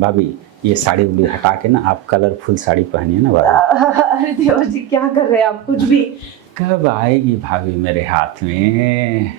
भाभी ये साड़ी उड़ी हटा के ना आप कलरफुल साड़ी पहनिए ना भाभी। अरे देवर जी क्या कर रहे हैं आप, कुछ भी। कब आएगी भाभी मेरे हाथ में?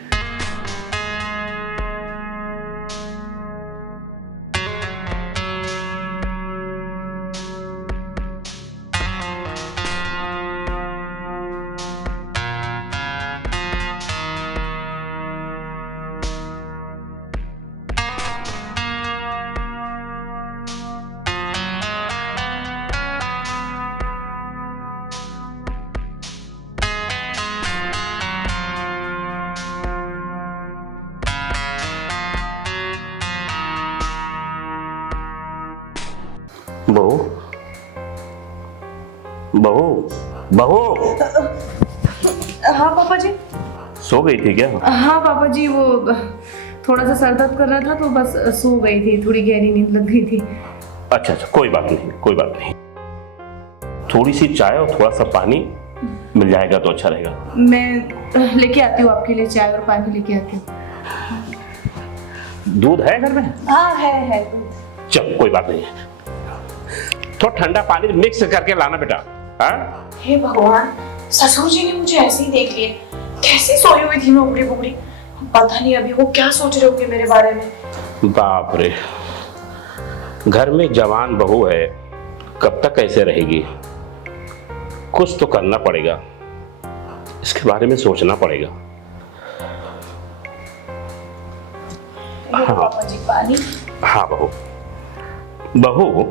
बहू बहू बहू हाँ पापा जी। सो गई थी क्या? हाँ पापा जी, वो थोड़ा सा सर दर्द कर रहा था तो बस सो गई थी, थोड़ी गहरी नींद लग गई थी। अच्छा अच्छा, कोई बात नहीं कोई बात नहीं। थोड़ी सी चाय और थोड़ा सा पानी मिल जाएगा तो अच्छा रहेगा। मैं लेके आती हूँ आपके लिए, चाय और पानी लेके आती हूँ। दूध है घर में? हाँ है। चल कोई बात नहीं, थोड़ा ठंडा पानी मिक्स करके लाना बेटा। हाँ हे भगवान, ससुर जी ने मुझे ऐसे ही देख लिए, कैसी सोई हुई थी मैं उबड़ी बुबड़ी। पता नहीं अभी वो क्या सोच रहे होंगे मेरे बारे में। बाप रे, घर में जवान बहू है, कब तक ऐसे रहेगी? कुछ तो करना पड़ेगा, इसके बारे में सोचना पड़ेगा। हाँ पापा जी पानी। हाँ बहू, बहू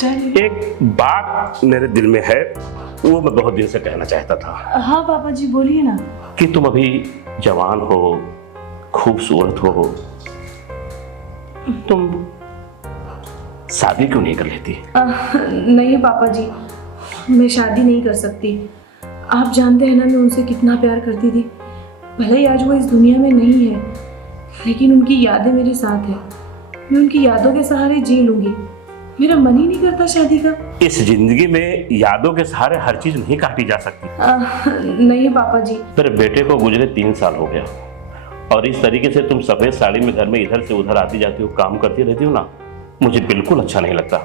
एक बात मेरे दिल में है, वो मैं बहुत दिन से कहना चाहता था। हाँ पापा जी बोलिए ना। कि तुम अभी जवान हो, खूबसूरत हो, तुम शादी क्यों नहीं कर लेती? नहीं पापा जी, मैं शादी नहीं कर सकती। आप जानते हैं ना मैं उनसे कितना प्यार करती थी। भले ही आज वो इस दुनिया में नहीं है, लेकिन उनकी यादें मेरे साथ है। मैं उनकी यादों के सहारे जी लूंगी। मेरा मन ही नहीं करता शादी का। इस जिंदगी में यादों के सहारे हर चीज नहीं काटी जा सकती। नहीं पापा जी। तेरे बेटे को गुजरे 3 साल हो गया, और इस तरीके से तुम सफेद साड़ी में घर में इधर से उधर आती जाती हो, काम करती रहती हो ना, मुझे बिल्कुल अच्छा नहीं लगता।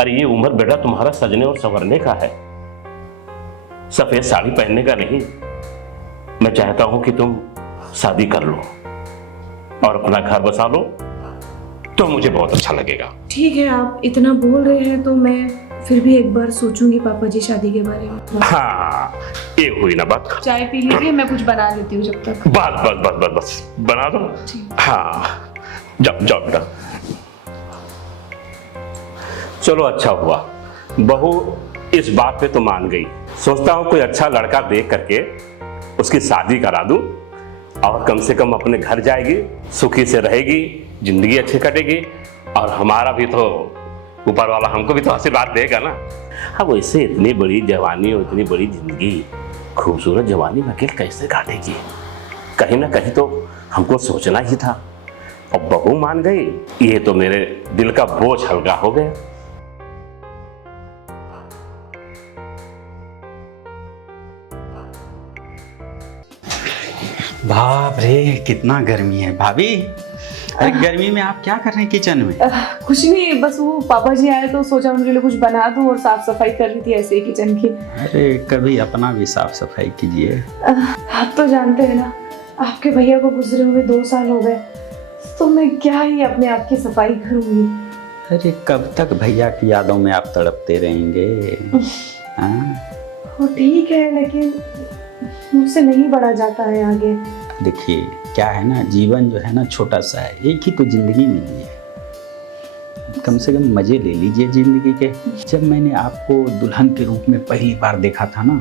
अरे ये उम्र बेटा तुम्हारा सजने और संवरने का है, सफेद साड़ी पहनने का नहीं। मैं चाहता हूं कि तुम शादी कर लो और अपना घर बसा लो, तो मुझे बहुत अच्छा लगेगा। ठीक है, आप इतना बोल रहे हैं तो मैं फिर भी एक बार सोचूंगी पापा जी शादी के बारे में। हाँ ये हुई ना बात। चाय पी लीजिए, मैं कुछ बना लेती हूँ जब तक। बस बस बस बस बस बना दो। हाँ जाओ जाओ बेटा। चलो अच्छा हुआ, बहू इस बात पे तो मान गई। सोचता हूँ कोई अच्छा लड़का देख करके उसकी शादी करा दूं, और कम से कम अपने घर जाएगी, सुखी से रहेगी, जिंदगी अच्छी कटेगी, और हमारा भी तो ऊपर वाला हमको भी तो आशीर्वाद देगा ना। हाँ वैसे इतनी बड़ी जवानी और इतनी बड़ी जिंदगी, खूबसूरत जवानी में अकेले कैसे काटेगी? कहीं ना कहीं तो हमको सोचना ही था, और बहू मान गई, ये तो मेरे दिल का बोझ हल्का हो गया। बाप रे कितना गर्मी है भाभी। अरे गर्मी में आप क्या कर रहे हैं किचन में? कुछ नहीं, बस वो पापा जी आए तो सोचा उनके लिए कुछ बना दूं, और साफ सफाई कर रही थी ऐसे ही किचन की। अरे कभी अपना भी साफ सफाई कीजिए। आप तो जानते हैं ना, आपके भैया को गुजरे हुए 2 साल हो गए, तो मैं क्या ही अपने आप की सफाई करूंगी। अरे कब तक भैया की यादों में आप तड़पते रहेंगे? हाँ? वो ठीक है, लेकिन मुझसे नहीं बढ़ा जाता है आगे। देखिए क्या है ना, जीवन जो है ना छोटा सा है, एक ही तो जिंदगी मिली है, कम से कम मजे ले लीजिए जिंदगी के। जब मैंने आपको दुल्हन के रूप में पहली बार देखा था ना,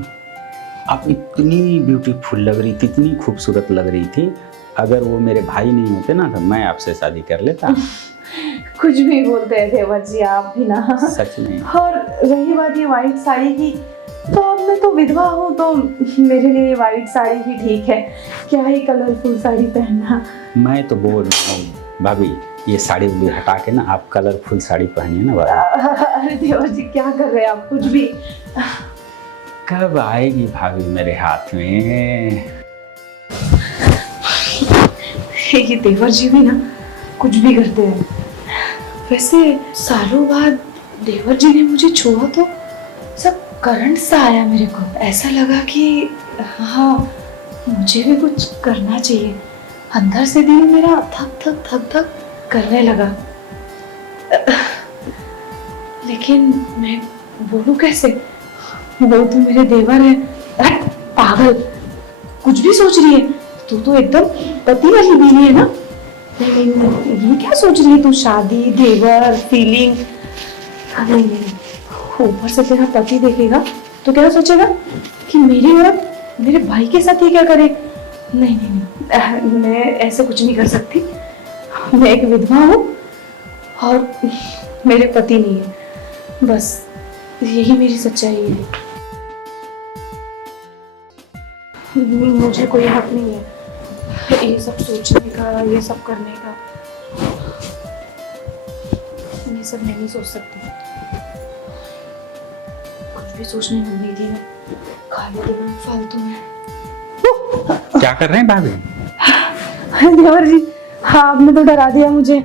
आप इतनी ब्यूटीफुल लग रही थी, इतनी खूबसूरत लग रही थी। अगर वो मेरे भाई नहीं होते ना तो मैं आपसे शादी कर लेता। कुछ भी बोलते हैं देवर जी आप भी ना। सच में। और रही बात ये व्हाइट साड़ी की, तो अब मैं तो विधवा हूँ, तो मेरे लिए व्हाइट साड़ी ही ठीक है। क्या ही कलरफुल साड़ी पहनना। मैं तो बोल रहा हूँ भाभी, ये साड़ी उड़ी हटा के ना आप कलरफुल साड़ी पहनिए ना भाभी। अरे देवर जी क्या कर रहे हैं आप, कुछ भी। कब आएगी भाभी मेरे हाथ में? ये देवर जी भी ना कुछ भी करते हैं। वैसे सालों बाद देवर जी ने मुझे छुआ तो सब करंट सा आया मेरे को। ऐसा लगा कि हाँ, मुझे भी कुछ करना चाहिए। अंदर से दिल मेरा धक धक धक धक करने लगा, लेकिन मैं बोलूं कैसे? वो तो मेरे देवर है। पागल, कुछ भी सोच रही है तू तो एकदम पति वाली बीवी है ना। नहीं, ये क्या सोच रही है तू? शादी, देवर, फीलिंग? नहीं नहीं, ऊपर से तेरा पति देखेगा तो क्या सोचेगा कि मेरी औरत मेरे भाई के साथ ये क्या करे? नहीं नहीं नहीं, मैं ऐसे कुछ नहीं कर सकती। मैं एक विधवा हूँ और मेरे पति नहीं है, बस यही मेरी सच्चाई है। मुझे कोई हक नहीं है ये सब सोचने का, ये सब करने का। ये सब मैं नहीं सोच सकती। कुछ भी सोचने लग गई थी मैं, खाली दिमाग फालतू में। क्या कर रहे हैं भाभी? देवर जी, हाँ आपने तो डरा दिया मुझे।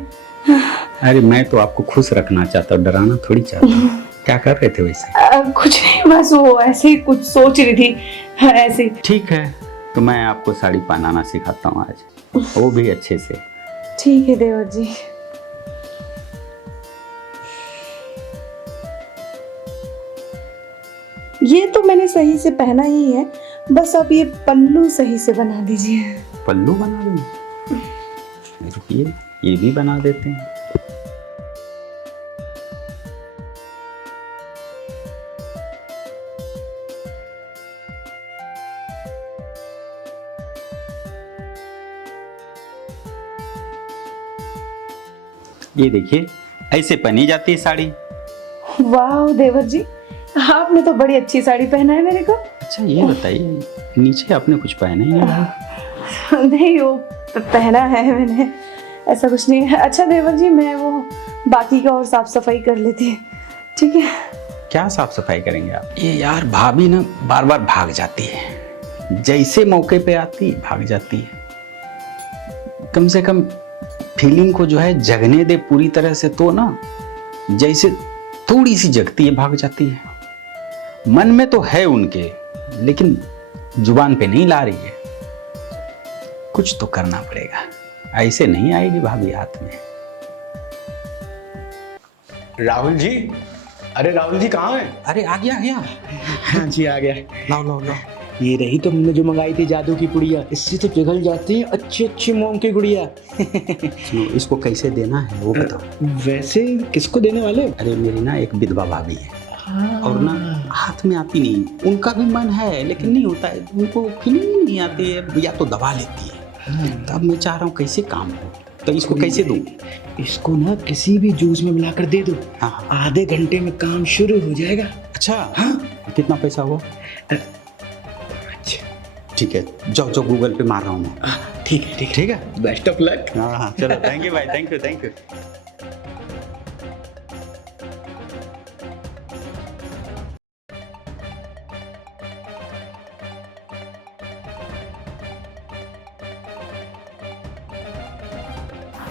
अरे मैं तो आपको खुश रखना चाहता हूँ, डराना थोड़ी चाहता हूँ। क्या कर रहे थे वैसे? कुछ नहीं, बस वो ऐसे ही कुछ सोच रही थी, ऐसे। ठीक है, तो मैं आपको साड़ी पहनाना सिखाता हूँ आज, वो भी अच्छे से। ठीक है देवर जी। ये तो मैंने सही से पहना ही है, बस अब ये पल्लू सही से बना दीजिए। पल्लू बना दूँ? रुकिए, ये भी बना देते हैं। ये देखिए, ऐसे पहनी जाती है साड़ी। वाह देवर जी, आपने तो बड़ी अच्छी साड़ी पहना है मेरे को। अच्छा ये बताइए, नीचे आपने कुछ पहना ही नहीं? नहीं, वो पहना है मैंने, ऐसा कुछ नहीं है। अच्छा देवर जी, मैं वो बाकी का और साफ सफाई कर लेती है, ठीक है? क्या साफ सफाई करेंगे आप? ये यार भाभी ना बार बार भाग जाती है, जैसे मौके पे आती भाग जाती है। कम से कम फीलिंग को जो है जगने दे पूरी तरह से, तो ना जैसे थोड़ी सी जगती है भाग जाती है। मन में तो है उनके, लेकिन जुबान पे नहीं ला रही है। कुछ तो करना पड़ेगा, ऐसे नहीं आएगी भाभी हाथ में। राहुल जी, अरे राहुल जी कहाँ हैं? अरे आ गया। हाँ जी आ गया। लाओ। ये रही तो हमने जो मंगाई थी जादू की पुड़िया, इससे तो पिघल जाती है अच्छी मोम की गुड़िया। सुनो, इसको कैसे देना है वो बताओ। वैसे किसको देने वाले? अरे मेरी ना एक विधवा भाभी है, और ना हाथ में आती नहीं। उनका भी मन है लेकिन नहीं होता है, उनको फीलिंग नहीं आती है, या तो दबा लेती है। तब मैं चाह रहा हूँ कैसे काम हो, तो इसको कैसे दूँ? इसको ना किसी भी जूस में मिलाकर दे दो। हाँ। आधे घंटे में काम शुरू हो जाएगा। अच्छा हाँ। कितना पैसा हुआ? ठीक है, जाओ गूगल पे मार रहा हूँ मैं। ठीक है, बेस्ट ऑफ लक। हाँ चलो, थैंक यू भाई, थैंक यू।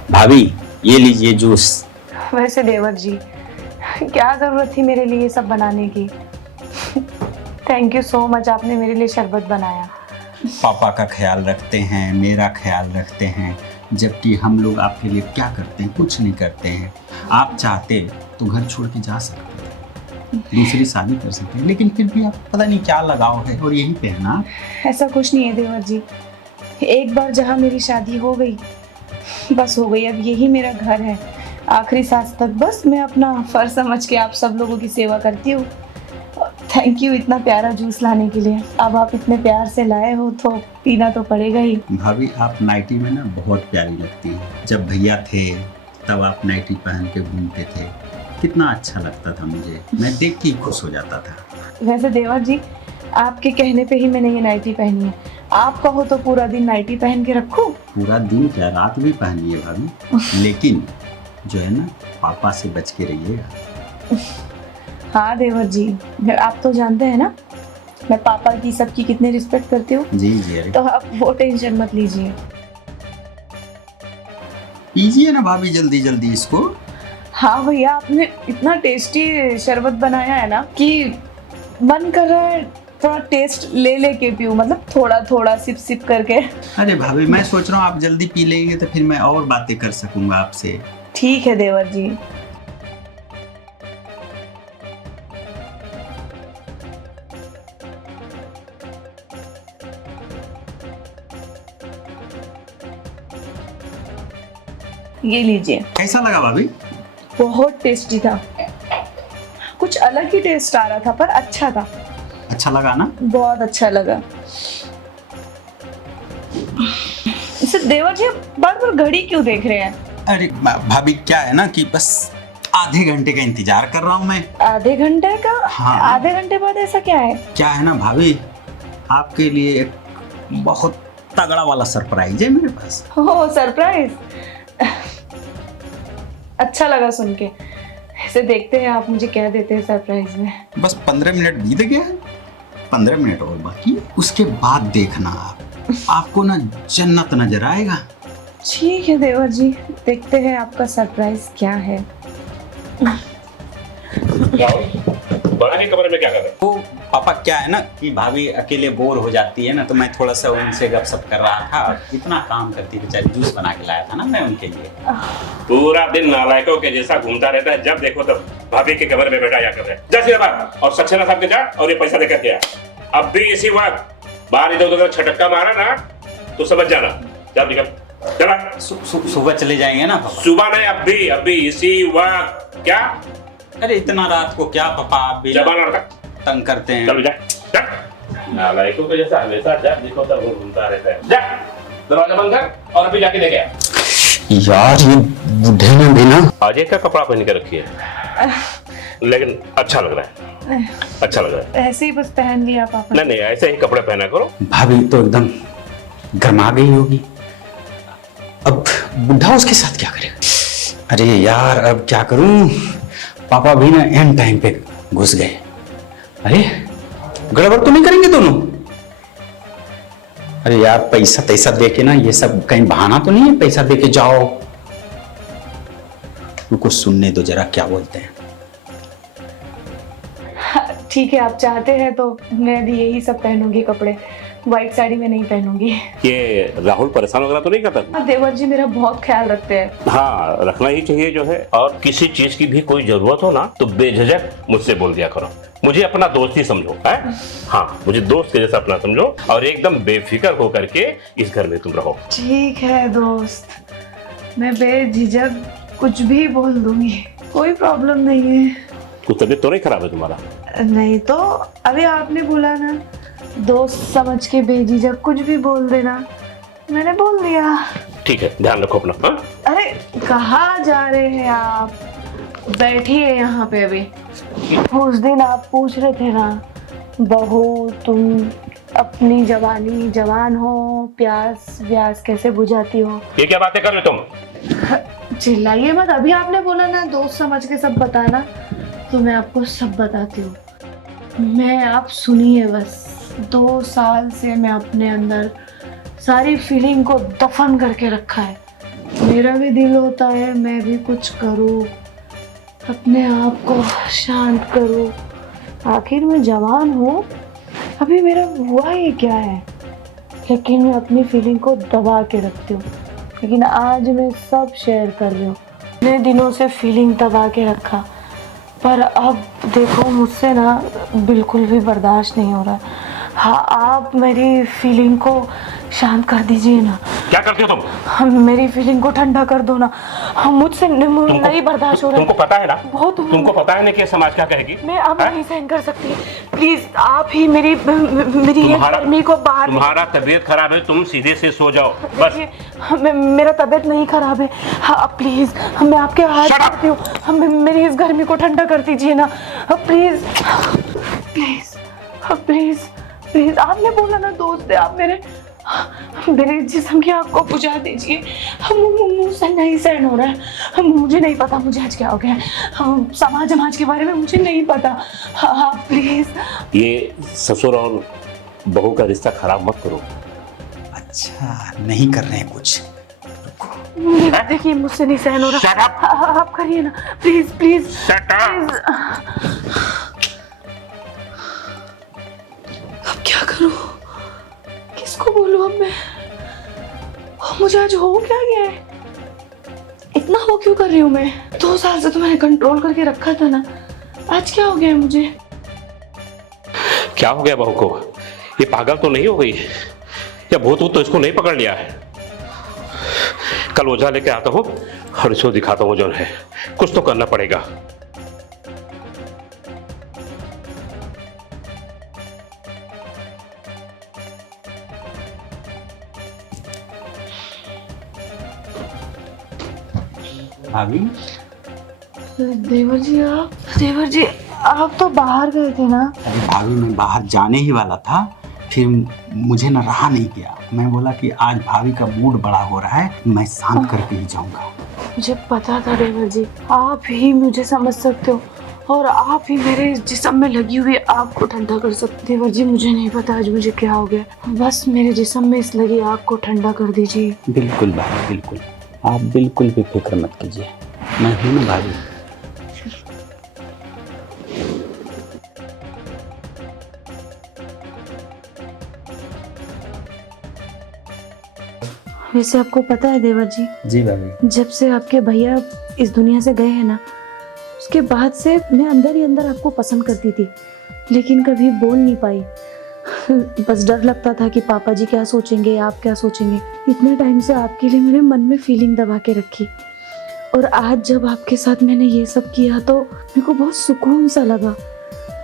भाभी ये लीजिए जूस। वैसे देवर जी, क्या जरूरत थी मेरे लिए सब बनाने की? थैंक यू सो मच, आपने मेरे लिए शरबत बनाया। पापा का ख्याल रखते हैं, मेरा ख्याल रखते हैं, जबकि हम लोग आपके लिए क्या करते हैं? कुछ नहीं करते हैं। आप चाहते तो घर छोड़ के जा सकते हैं, दूसरी शादी कर सकते हैं, लेकिन फिर भी आप पता नहीं क्या लगाव है और यही पहना। ऐसा कुछ नहीं है देवर जी, एक बार जहाँ मेरी शादी हो गई बस हो गई। अब यही मेरा घर है, आखिरी सांस तक बस मैं अपना फर्ज समझ के आप सब लोगों की सेवा करती हूँ। थैंक यू इतना प्यारा जूस लाने के लिए। अब आप इतने प्यार से लाए हो तो पीना तो पड़ेगा ही। भाभी आप नाइटी में ना बहुत प्यारी लगती है। जब भैया थे तब आप नाइटी पहन के घूमते थे, कितना अच्छा लगता था मुझे, मैं देख के खुश हो जाता था। वैसे देवर जी, आपके कहने पे ही मैंने ये नाइटी पहनी है। आप कहो तो पूरा दिन नाइटी पहन के रखो। पूरा दिन क्या, रात भी पहनिए भाभी, लेकिन जो है ना पापा से बच के रहिएगा। हाँ देवर जी, आप तो जानते हैं ना मैं पापा की सबकी कितनी रिस्पेक्ट करती हूँ। जी अरे तो आप वो टेंशन मत लीजिए। पीजिए ना भाभी जल्दी इसको। हाँ भैया, आपने इतना टेस्टी शरबत बनाया है ना कि मन कर रहा है थोड़ा टेस्ट ले लेके पीऊँ, मतलब थोड़ा थोड़ा सिप सिप करके। अरे भाभी, मैं सोच रहा हूँ आप जल्दी पी लेंगे तो फिर मैं और बातें कर सकूंगा आपसे। ठीक है देवर जी। ये लीजिए। कैसा लगा भाभी? बहुत टेस्टी था, कुछ अलग ही टेस्ट आ रहा था पर अच्छा था। अच्छा लगा ना? बहुत अच्छा लगा। इसे देवर जी बार बार घड़ी क्यों देख रहे हैं? अरे भाभी, क्या है ना कि बस आधे घंटे का इंतजार कर रहा हूँ मैं। आधे घंटे का? हाँ। आधे घंटे बाद ऐसा क्या है? क्या है ना भाभी, आपके लिए एक बहुत तगड़ा वाला सरप्राइज है मेरे पास। ओह, सरप्राइज। अच्छा लगा सुन के। ऐसे देखते हैं आप मुझे क्या देते हैं सरप्राइज में। बस 15 मिनट बीत गया, 15 मिनट और बाकी, उसके बाद देखना आपको ना जन्नत नजर आएगा। ठीक है देवर जी, देखते हैं आपका सरप्राइज क्या है। बड़ा के कमरे में क्या कर रहे तो पापा, क्या है ना कि भाभी अकेले बोर हो जाती है ना, तो मैं थोड़ा सा उनसे गपशप कर रहा था। इतना काम करती बेचारी, जूस बना के लाया था ना मैं उनके लिए। पूरा दिन नालायकों के जैसा घूमता रहता है, जब देखो तब भाभी के कमरे में बैठा या कर रहे हैं। जा सीधा बाहर और सक्सेना साहब के जा और ये पैसा देकर के आ। अब भी इसी वक्त बाहर इधर उधर छटक्का मारा ना तो समझ जाना। जा निकल, चला। सुबह चले जाएंगे ना पापा? सुबह नहीं, अभी इसी वक्त। क्या? अरे इतना रात को क्या पापा, आप भी जबान रखा, तंग करते हैं। चलो जा। नालायकों के जैसा हमेशा जब देखो तब घूमता रहता है। जा, दरवाजा बंद कर और अभी जाके देखे आ। यार ये बुढ़े ने भी ना अजय का कपड़ा पहन के रखी है, लेकिन अच्छा लग रहा है, अच्छा लग रहा है। ऐसे ही बस पहन लिया पापा। नहीं, ऐसे ही कपड़े पहना करो। भाभी तो एकदम गरमा गई होगी। अब बुढ़ा उसके साथ क्या करेगा? अरे यार, अब क्या करूं? पापा भी ना एंड टाइम पे घुस गए। अरे गड़बड़ तो नहीं करेंगे दोनों? अरे यार, पैसा तैसा दे के ना, ये सब कहीं बहाना तो नहीं है? पैसा दे के जाओ। उनको सुनने दो जरा क्या बोलते हैं। ठीक है, आप चाहते हैं तो मैं भी यही सब पहनूंगी कपड़े, व्हाइट साड़ी में नहीं पहनूंगी। ये राहुल परेशान वगैरह तो नहीं करता? हाँ, देवर जी मेरा बहुत ख्याल रखते हैं। हाँ, रखना ही चाहिए जो है। और किसी चीज की भी कोई जरूरत हो ना तो बेझिझक मुझसे बोल दिया करो। मुझे अपना दोस्त ही समझो, है? हाँ, मुझे दोस्त के जैसा अपना समझो और एकदम बेफिक्र होकर के इस घर में तुम रहो। ठीक है दोस्त, मैं बेझिझक कुछ भी बोल दूंगी, कोई प्रॉब्लम नहीं है। कुछ तबीयत तो नहीं खराब है तुम्हारा? नहीं तो अभी आपने बोला ना, दोस्त समझ के बेझिझक कुछ भी बोल देना, मैंने बोल दिया। ठीक है, ध्यान रखो अपना। हाँ? अरे कहाँ जा रहे हैं आप? बैठिए यहाँ पे। अभी उस दिन आप पूछ रहे थे ना, बहू तुम अपनी जवान हो, प्यास व्यास कैसे बुझाती हो। ये क्या बातें कर रहे हो तुम? चिल्लाइए मत। अभी आपने बोला ना दोस्त समझ के सब बताना, तो मैं आपको सब बताती हूँ। मैं, आप सुनिए बस। 2 साल से मैं अपने अंदर सारी फीलिंग को दफन करके रखा है। मेरा भी दिल होता है मैं भी कुछ करूँ, अपने आप को शांत करूँ। आखिर मैं जवान हूँ, अभी मेरा हुआ ही क्या है, लेकिन मैं अपनी फीलिंग को दबा के रखती हूँ। लेकिन आज मैं सब शेयर कर रही हूँ। इतने दिनों से फीलिंग दबा के रखा, पर अब देखो मुझसे ना बिल्कुल भी बर्दाश्त नहीं हो रहा। हाँ, आप मेरी फीलिंग को शांत कर दीजिए ना। क्या करते हो तुम? मेरी फीलिंग को ठंडा कर दो ना। मुझसे नहीं बर्दाश्त हो रहा। तुमको पता है ना, बहुत तुमको पता है ना कि समाज क्या कहेगी। मैं अब नहीं सहन कर सकती। प्लीज आप ही मेरी ये गर्मी को बाहर। तुम्हारा तबीयत खराब है, तुम सीधे से सो जाओ बस। मेरा तबीयत नहीं खराब है। हाँ प्लीज, मैं आपके हाथ जोड़ती हूँ, मेरी इस गर्मी को ठंडा कर दीजिए ना प्लीज प्लीज प्लीज प्लीज। आपने बोला ना दोस्त है, आप मेरे जिस्म की आग को बुझा दीजिए। मुझसे नहीं सहन हो रहा है। मुझे नहीं पता मुझे आज क्या हो गया। समाज के बारे में मुझे नहीं पता। हाँ प्लीज। ये ससुर और बहू का रिश्ता खराब मत करो। अच्छा, नहीं कर रहे हैं कुछ। रुको। देखिए मुझसे नहीं सहन हो रहा। Shut up! आप करिए ना, please please Shut up! Please. अब क्या करूं, किसको बोलूं अब मैं? मुझे आज हो क्या गया है, इतना हो क्यों कर रही हूँ मैं? 2 साल से तो मैंने कंट्रोल करके रखा था ना, आज क्या हो गया है मुझे? क्या हो गया बहू को? ये पागल तो नहीं हो गई या भूत तो इसको नहीं पकड़ लिया है? कल ओझा लेके आता हूँ और इसको दिखाता हूँ जो है, कुछ तो करना पड़ेगा। भाभी देवर जी आप तो बाहर गए थे ना? अरे भाभी मैं बाहर जाने ही वाला था, फिर मुझे न रहा नहीं गया। मैं बोला कि आज भाभी का मूड बड़ा हो रहा है, मैं शांत करके ही जाऊंगा। मुझे पता था देवर जी, आप ही मुझे समझ सकते हो और आप ही मेरे जिस्म में लगी हुई आग को ठंडा कर सकते। देवर जी मुझे नहीं पता आज मुझे क्या हो गया, बस मेरे जिस्म में इस लगी आग को ठंडा कर दीजिए। बिल्कुल भाभी बिल्कुल, आप बिल्कुल भी फिक्र मत कीजिए, मैं हूँ ना भाभी। वैसे आपको पता है देवर जी, जी भाभी। जब से आपके भैया इस दुनिया से गए हैं ना, उसके बाद से मैं अंदर ही अंदर आपको पसंद करती थी, लेकिन कभी बोल नहीं पाई। बस डर लगता था कि पापा जी क्या सोचेंगे, आप क्या सोचेंगे। इतने टाइम से आपके लिए मैंने मन में फीलिंग दबा के रखी, और आज जब आपके साथ मैंने ये सब किया तो मेरे को बहुत सुकून सा लगा,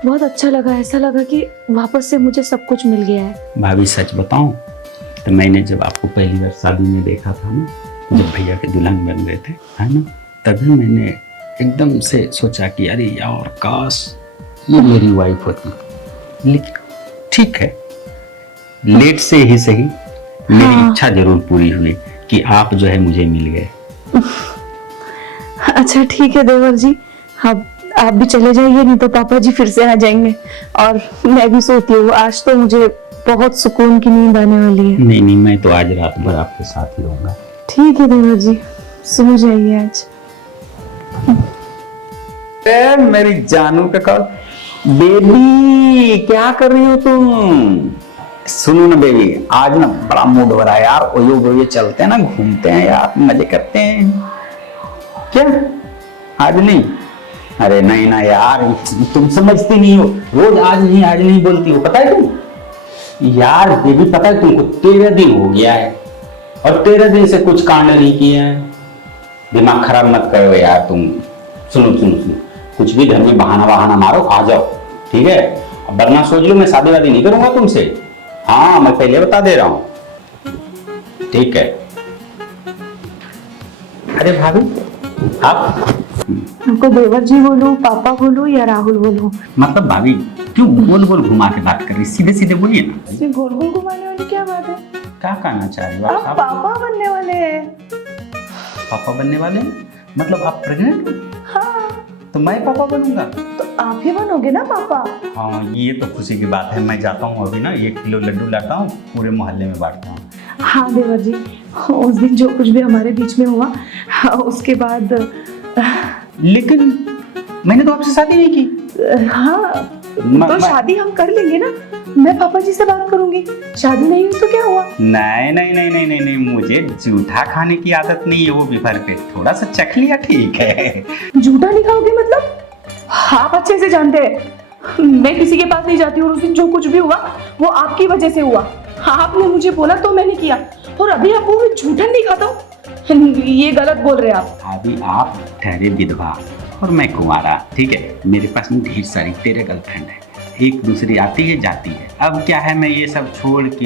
बहुत अच्छा लगा। ऐसा लगा कि वापस से मुझे सब कुछ मिल गया है। भाभी सच बताऊं तो मैंने जब आपको पहली बार शादी में देखा था ना, जब भैया के दुल्हन बन गए थे, है ना, तभी मैंने एकदम से सोचा कि अरे यार काश ये मेरी वाइफ होती। लेकिन ठीक है, लेट से ही सही मेरी इच्छा जरूर पूरी हुई कि आप जो है मुझे मिल गए। अच्छा ठीक है देवर जी, अब आप भी चले जाइए, नहीं तो पापा जी फिर से आ जाएंगे और मैं भी सोती हूँ। आज तो मुझे बहुत सुकून की नींद आने वाली है। नहीं, मैं तो आज रात भर आपके साथ ही रहूंगा। ठीक है देवर जी, सो जाइए आज। मेरी जानू का कॉल। बेबी क्या कर रही हो तुम? सुनो ना बेबी, आज ना बड़ा मूड हो रहा है यार, ओयो बोयो चलते हैं ना, घूमते हैं यार, मजे करते हैं। क्या आज नहीं? अरे नहीं ना यार, तुम समझती नहीं हो, रोज आज नहीं बोलती हो, पता है तुम यार। बेबी पता है तुमको 13 दिन हो गया है और 13 दिन से कुछ कांड नहीं किए हैं। दिमाग खराब मत करो यार तुम। सुनो, कुछ भी घर में बहाना मारो, आ जाओ, ठीक है? वरना सोच लो मैं शादी वादी नहीं करूंगा तुमसे। हाँ मैं पहले बता दे रहा हूँ, ठीक है? अरे भाभी आप आपको देवर जी बोलूं, पापा बोलूं या राहुल बोलूं? मतलब भाभी क्यों गोल गोल घुमा के बात कर रही, सीधे सीधे बोलिए ना। इसमें गोल गोल घुमाने वाली क्या बात है? क्या कहना चाह रही हो आप आप? पापा बनने वाले हैं। पापा बनने वाले हैं? मतलब आप प्रेग्नेंट हो? हाँ, तो मैं पापा बनूंगा? तो आप ही बनोगे ना पापा। हाँ ये तो खुशी की बात है। मैं जाता हूँ अभी ना, 1 किलो लड्डू लाता हूँ, पूरे मोहल्ले में बांटता हूँ। हाँ देवर जी, उस दिन जो कुछ भी हमारे बीच में हुआ, उसके बाद लेकिन मैंने तो आपसे शादी नहीं की। हाँ तो शादी हम कर लेंगे ना, मैं पापा जी से बात करूंगी। शादी नहीं हुई तो क्या हुआ? नहीं, मुझे जूठा खाने की आदत नहीं है, वो भी भर पेट थोड़ा सा चख लिया, ठीक है? जूठा नहीं खाओगे मतलब? आप अच्छे से जानते हैं मैं किसी के पास नहीं जाती हूँ, और उस दिन जो कुछ भी हुआ वो आपकी वजह से हुआ। आपने मुझे बोला तो मैंने किया, और अभी आप वो झूठा नहीं खाता हूँ, ये गलत बोल रहे हैं आप। अभी आप ठहरे विधवा और मैं कुंवारा, ठीक है? मेरे पास में ढेर सारी तेरे गर्लफ्रेंड है, एक दूसरी आती है जाती है। अब क्या है, मैं ये सब छोड़ के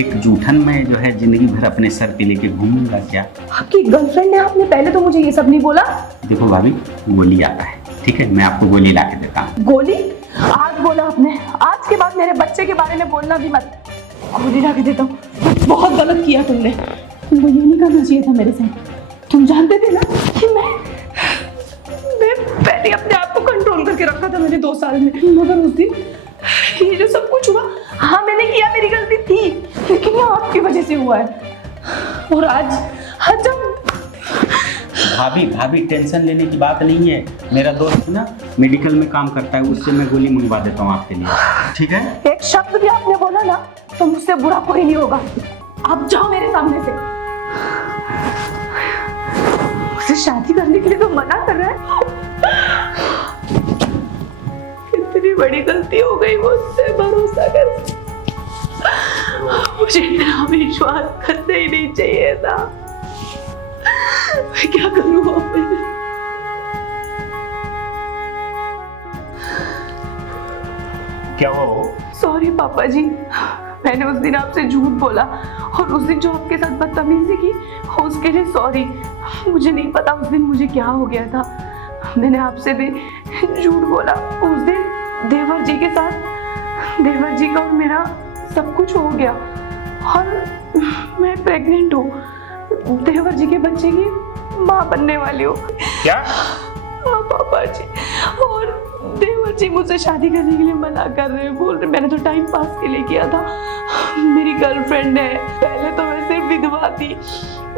एक जूठन में जो है जिंदगी भर अपने सर पे लेके घूमूंगा क्या? आपकी गर्लफ्रेंड है, आपने पहले तो मुझे ये सब नहीं बोला। देखो भाभी, गोली आता है, ठीक है? मैं आपको गोली ला के देता हूँ। गोली? आज बोला आपने, आज के बाद मेरे बच्चे के बारे में बोलना भी मत। गोली ला के देता हूँ। बहुत गलत किया तुमने, तुमको ये नहीं करना चाहिए था मेरे साथ। तुम जानते थे ना कि मैं पहले अपने आप को कंट्रोल करके रखा था मैंने 2 साल में, मगर उस दिन ये जो सब कुछ हुआ, हाँ मैंने किया, मेरी गलती थी, लेकिन ये आपकी वजह से हुआ है। और आज जब भाभी भाभी टेंशन लेने की बात नहीं है। मेरा दोस्त ना मेडिकल में काम करता है, उससे मैं गोली मंगवा देता हूँ आपके लिए, ठीक है? एक शब्द भी आपने बोला ना तो मुझसे बुरा कोई नहीं होगा। आप जाओ मेरे सामने से। मुझसे शादी करने के लिए तो मना कर रहा है। कितनी बड़ी गलती हो गई मुझसे भरोसा कर। मुझे इतना विश्वास करना ही नहीं चाहिए था। मैं क्या करूं अब? क्या हुआ वो? सॉरी पापा जी, मैंने उस दिन आपसे झूठ बोला और उस दिन जो आपके साथ बदतमीजी की उसके लिए सॉरी। मुझे नहीं पता उस दिन मुझे क्या हो गया था। मैंने आपसे भी झूठ बोला। उस दिन देवर जी के साथ देवर जी का और मेरा सब कुछ हो गया और मैं प्रेग्नेंट हूँ। देवर जी के बच्चे की माँ बनने वाली हूँ। क्या? हाँ पापा जी, और देवर जी मुझसे शादी करने के लिए मना कर रहे हैं, बोल रहे मैंने तो टाइम पास के लिए किया था। मेरी गर्लफ्रेंड है। पहले तो मैं सिर्फ विधवा थी,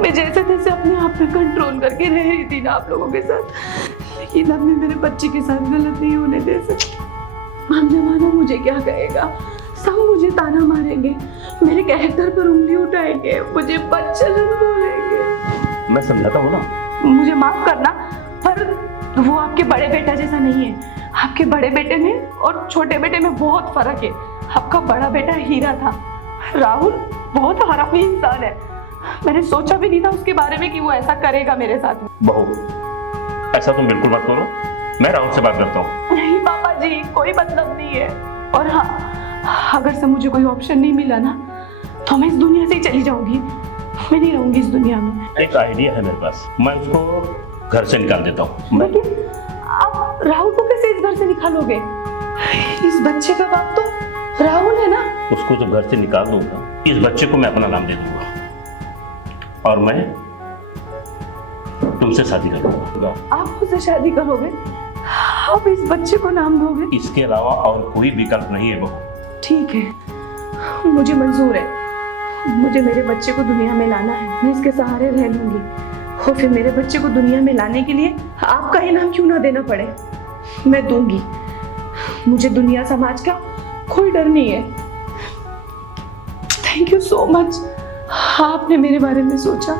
मैं जैसे तैसे अपने आप पे कंट्रोल करके रह रही थी ना आप लोगों के साथ, लेकिन अब मैं मेरे बच्चे के साथ गलत नहीं होने दे सकती। अब जमाना मुझे क्या कहेगा, सब मुझे ताना मारेंगे, मेरे कैरेक्टर पर उंगली उठाएंगे, मुझे बच्चन बोलेंगे। मैं समझाता हूँ ना। मुझे माफ करना, पर वो आपके बड़े बेटा जैसा नहीं है। आपके बड़े बेटे में और छोटे बेटे में बहुत फर्क है। आपका बड़ा बेटा हीरा था, राहुल बहुत हरामी इंसान है। मैंने सोचा भी नहीं था उसके बारे में कि वो ऐसा करेगा मेरे साथ। बहू, ऐसा तुम बिल्कुल मत करो, मैं राहुल से बात करता हूँ। नहीं पापा जी, कोई मतलब नहीं है। और हाँ, अगर से मुझे कोई ऑप्शन नहीं मिला ना तो मैं इस दुनिया से ही चली जाऊंगी। मैं नहीं रहूंगी इस दुनिया में। एक आइडिया है मेरे पास, मैं उसको घर से निकाल देता हूँ। लेकिन आप राहुल को कैसे इस घर से निकालोगे? इस बच्चे का बाप तो राहुल है ना। उसको जब घर से निकाल दूंगा, इस बच्चे को मैं अपना नाम दे दूंगा और मैं तुमसे शादी कर लूंगा। आप मुझसे शादी करोगे? आप इस बच्चे को नाम दोगे? इसके अलावा और कोई विकल्प नहीं है बहू। ठीक है, मुझे मंजूर है। मुझे मेरे बच्चे को दुनिया में लाना है, मैं इसके सहारे रह लूंगी। और फिर मेरे बच्चे को दुनिया में लाने के लिए आपका ही नाम क्यों ना देना पड़े, मैं दूंगी। मुझे दुनिया समाज का कोई डर नहीं है। थैंक यू सो मच, आपने मेरे बारे में सोचा।